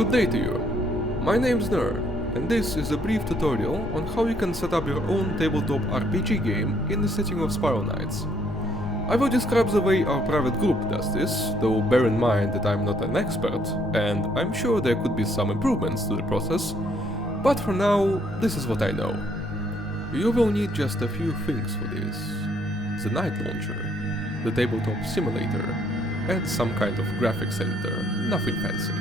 Good day to you. My name's Ner, and this is a brief tutorial on how you can set up your own tabletop RPG game in the setting of Spiral Knights. I will describe the way our private group does this, though bear in mind that I'm not an expert, and I'm sure there could be some improvements to the process, but for now, this is what I know. You will need just a few things for this. The Knight Launcher, the tabletop simulator, and some kind of graphics editor, nothing fancy.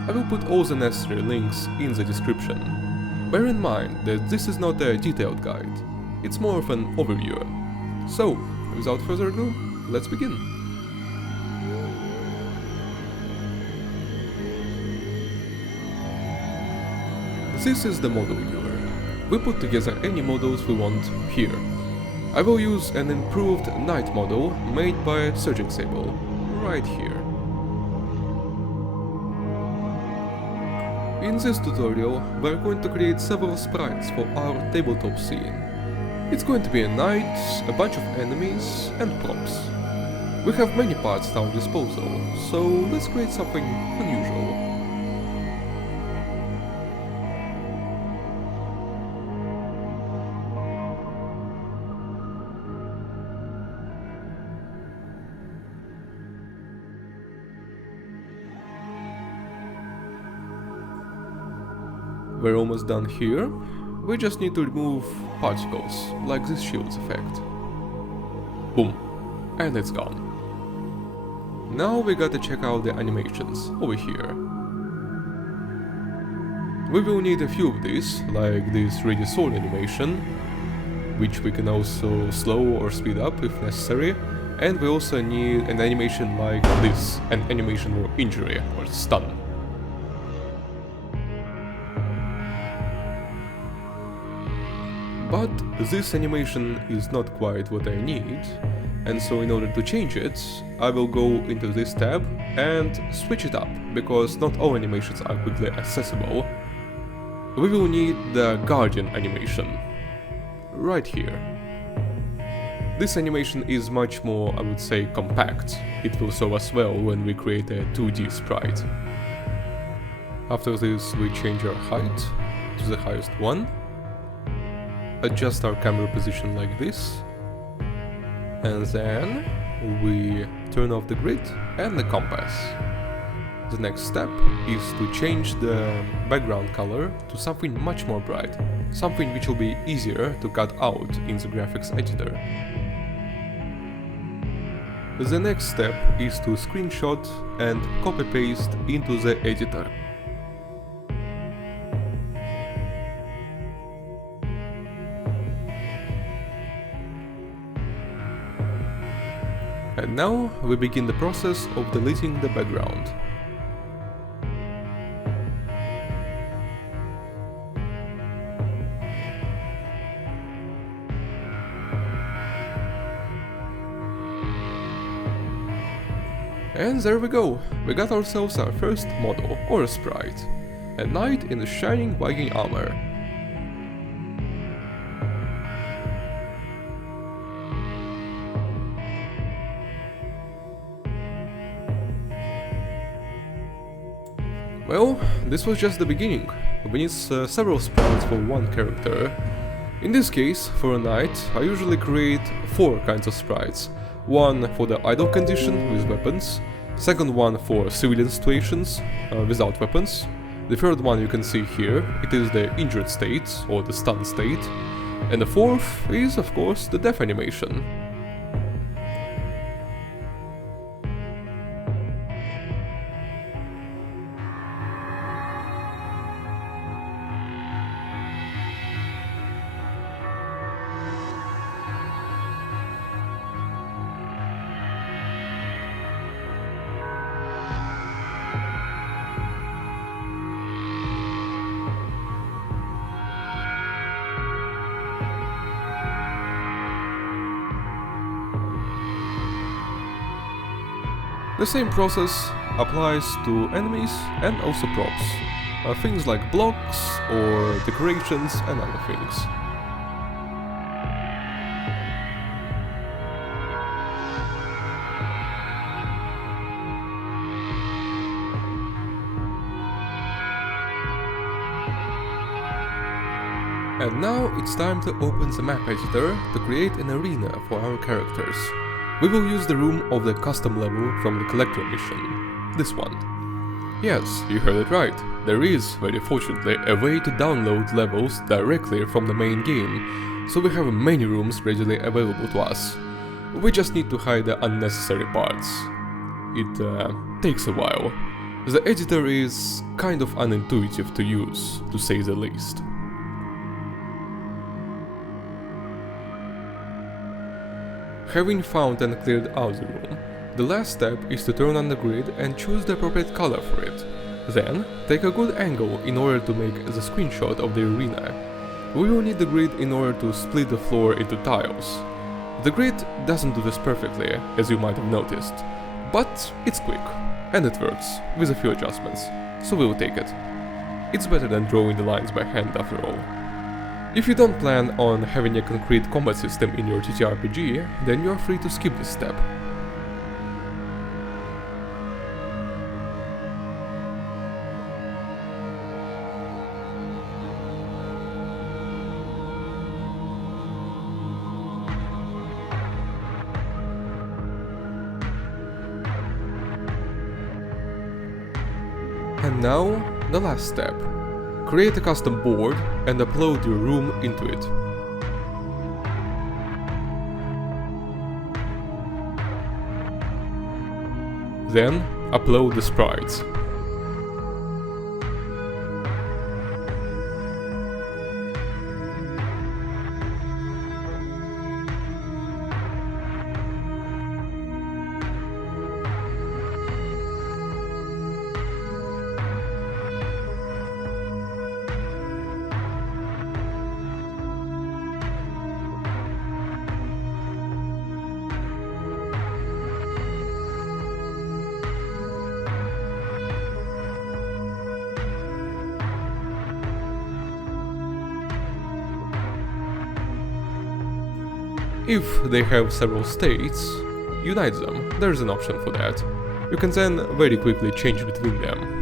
I will put all the necessary links in the description. Bear in mind that this is not a detailed guide, it's more of an overview. So, without further ado, let's begin. This is the model viewer. We put together any models we want here. I will use an improved Knight model made by Serjinxable, right here. In this tutorial, we're going to create several sprites for our tabletop scene. It's going to be a knight, a bunch of enemies, and props. We have many parts at our disposal, so let's create something unusual. We're almost done here. We just need to remove particles, like this shields effect. Boom. And it's gone. Now we gotta check out the animations, over here. We will need a few of these, like this ready sword animation, which we can also slow or speed up if necessary, and we also need an animation like this, an animation for injury or stun. But this animation is not quite what I need, and so in order to change it, I will go into this tab and switch it up, because not all animations are quickly accessible. We will need the Guardian animation, right here. This animation is much more, I would say, compact. It will serve us well when we create a 2D sprite. After this, we change our height to the highest one. Adjust our camera position like this, and then we turn off the grid and the compass. The next step is to change the background color to something much more bright, something which will be easier to cut out in the graphics editor. The next step is to screenshot and copy-paste into the editor. And now we begin the process of deleting the background. And there we go, we got ourselves our first model, or a sprite. A knight in shining Viking armor. Well, this was just the beginning. We need several sprites for one character. In this case, for a knight, I usually create 4 kinds of sprites. One for the idle condition with weapons, second one for civilian situations without weapons, the third one you can see here, it is the injured state or the stun state, and the fourth is of course the death animation. The same process applies to enemies and also props, things like blocks or decorations and other things. And now it's time to open the map editor to create an arena for our characters. We will use the room of the custom level from the collector mission. This one. Yes, you heard it right. There is, very fortunately, a way to download levels directly from the main game, so we have many rooms readily available to us. We just need to hide the unnecessary parts. It takes a while. The editor is kind of unintuitive to use, to say the least. Having found and cleared out the room, the last step is to turn on the grid and choose the appropriate color for it. Then, take a good angle in order to make the screenshot of the arena. We will need the grid in order to split the floor into tiles. The grid doesn't do this perfectly, as you might have noticed, but it's quick, and it works, with a few adjustments, so we'll take it. It's better than drawing the lines by hand after all. If you don't plan on having a concrete combat system in your TTRPG, then you are free to skip this step. And now, the last step. Create a custom board and upload your room into it. Then, upload the sprites. If they have several states, unite them, there's an option for that. You can then very quickly change between them.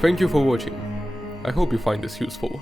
Thank you for watching. I hope you find this useful.